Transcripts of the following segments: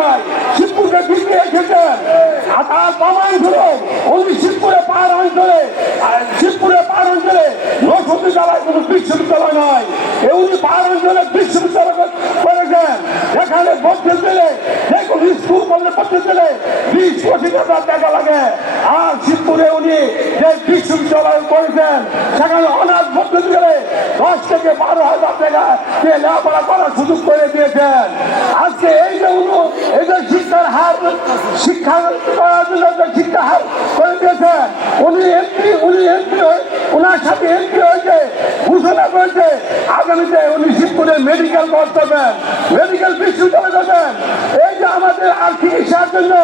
নাই, শিবপুরকে দিল্লি এসেছেন। আর তার প্রমাণ হলো উনি শিবপুরে পাহাড় অঞ্চলে নৌসন্দী জেলায় কোনো বিশ্ববিদ্যালয় নয়, উনি পাহাড় অঞ্চলে বিশ্ববিদ্যালয় করেছেন। এখানে পড়তে গেলে যে কোনো স্কুল কলেজে পড়তে গেলে 20-25,000 টাকা লাগে। আর শিবপুরে উনি যে বিশ্ববিদ্যালয় করেছেন সেখানে অনার্স পড়তে গেলে 10 থেকে 12,000 টাকা দিয়ে লেখাপড়া করার সুযোগ করে দিয়েছেন। আজকে এই যে শিক্ষার হার করার জন্য যে শিক্ষার হার করে দিয়েছেন, উনি এমপি ওনার সাথে এমপি হয়েছে, ঘোষণা করেছে আগামীতে উনি শিবপুরে মেডিকেল করতেন, মেডিকেল বিশ্ববিদ্যালয় করবেন। এই যে আমাদের আর চিকিৎসার জন্য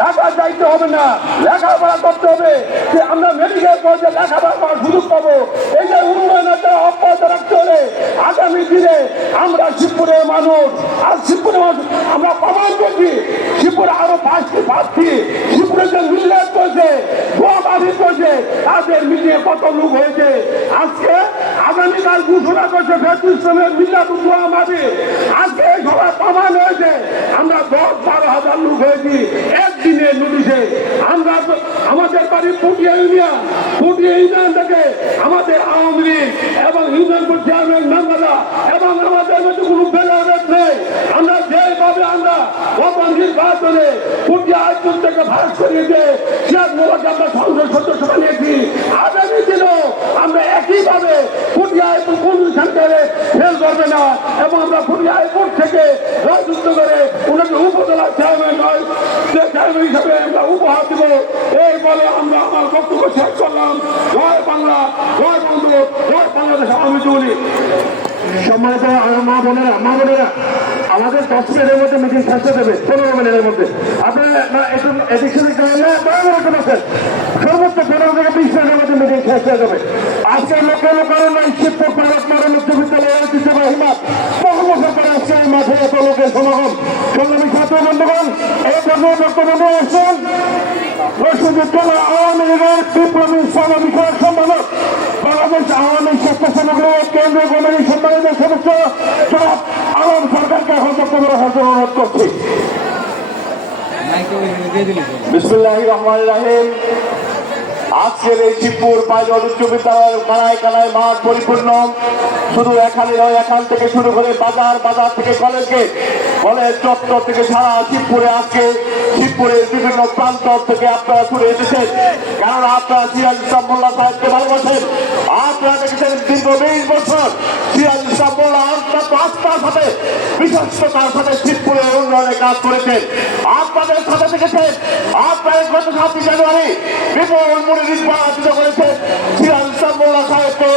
ঢাকা যাইতে হবে না, লেখাপড়া করতে হবে, যে আমরা মেডিকেল কলেজে লেখাপড়া করার সুযোগ পাবো। এই যে উন্নয়নটা অব্যাহত রাখতে হলে আগামী দিনে আমরা শিবপুরের মানুষ, আর শিবপুরের মানুষ আমরা প্রমাণ করছি। শিবপুরে আরো 5টি প্রার্থী শিবপুরে যে মিল্লাত করেছে, দোয়া মাহফিল করেছে, তাদের মিলিয়ে কত লোক হয়েছে। আজকে আগামীকাল ঘোষণা করছে ফেসবুক ইসলামের মিল্লাত দোয়া মাহফিল। আজকে এই সবাই প্রমাণ হয়েছে আমরা 10-12,000 লোক হয়েছি একদিনের নোটিশে। আমরা আমাদের বাড়ি পুটিয়া ইউনিয়ন থেকে আমাদের আওয়ামী লীগ এবং ইউনিয়ন চেয়ারম্যান নামগালা এবং আমাদের মধ্যে কোনো ভেদাভেদ নেই। আমরা যেভাবে আমরা গত নির্বাচনে পুটিয়া আয়োজন থেকে ভাগ করিয়ে দিয়ে শেখ মোবারক আমরা সংসদ সদস্য বানিয়েছি। আগামী দিনও আমরা একইভাবে পুটিয়া এবং কোন সেন্টারে ফেল করবে না এবং আমরা পুটিয়া হাইকোর্ট থেকে রাজযুক্ত করে ওনাকে উপজেলা চেয়ারম্যান হিসাবে আমরা উপহার দিব। এই বলে আমরা আমার বক্তব্য শেষ করলাম। জয় বাংলা, জয় বন্ধু, জয় বাংলাদেশ আওয়ামী লীগ। সম্মানিত মা বোনেরা আমাদের 10 মিনিটের মধ্যে মিটিং শেষ হয়ে যাবে, 15 মিনিটের মধ্যে। আপনারা একটু এদিকে সর্বোচ্চ 15 থেকে 20 মিনিটের মধ্যে মিটিং শেষ হয়ে যাবে। আজকে লোকের কারণ এই শিবপুর পাইলট মডেল উচ্চ বিদ্যালয়ের ঐতিহ্যবাহী মাঠ বহু বছর পরে আজকে এই মাঠে এত লোকের সমাগম। সংগ্রামী ছাত্র বন্ধুগণ, এই পর্যায়ে বক্তব্য নিয়ে আসছেন রশিদুদ্দৌলা আওয়ামী লীগের বিপ্লবী বিষয়ক সম্পাদক, বাংলাদেশ আওয়ামী স্বেচ্ছাসেবক লীগের কেন্দ্রীয় কমিটির সম্মানিত সদস্য জনাব আলম সরকারকে এখন বক্তব্য রাখার জন্য অনুরোধ করছি। বিসমিল্লাহির রহমানির রহিম। আজকের এই শিবপুর পাইলট উচ্চ বিদ্যালয়ের কানায় কানায় মাঠ পরিপূর্ণ। শুধু এখানে নয়, এখান থেকে শুরু করে বাজার থেকে কলেজ চত্বর থেকে সারা শিবপুরের বিভিন্ন প্রান্ত থেকে আপনারা ঘুরে এসেছেন। কারণ আপনারা সিরাজ ইসলাম মোল্লা সাহেবকে ভালোবাসেন। আপনারা দেখেছেন দীর্ঘ 20 বছর সিরাজ ইসলাম মোল্লা আস্থার সাথে বিশ্বস্ততার সাথে শিবপুরের উন্নয়নে কাজ করেছেন। আপনাদের সাথে দেখেছেন আপনাদের গত 7 জানুয়ারি বিপুল মূল্যে নির্বাচিত করেছেন সিরাজ ইসলাম মোল্লা সাহেবকে।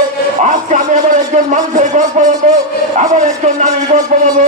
আজকে আমি এমন একজন মানুষের গল্প বলবো, এমন একজন নারীর গল্প বলবো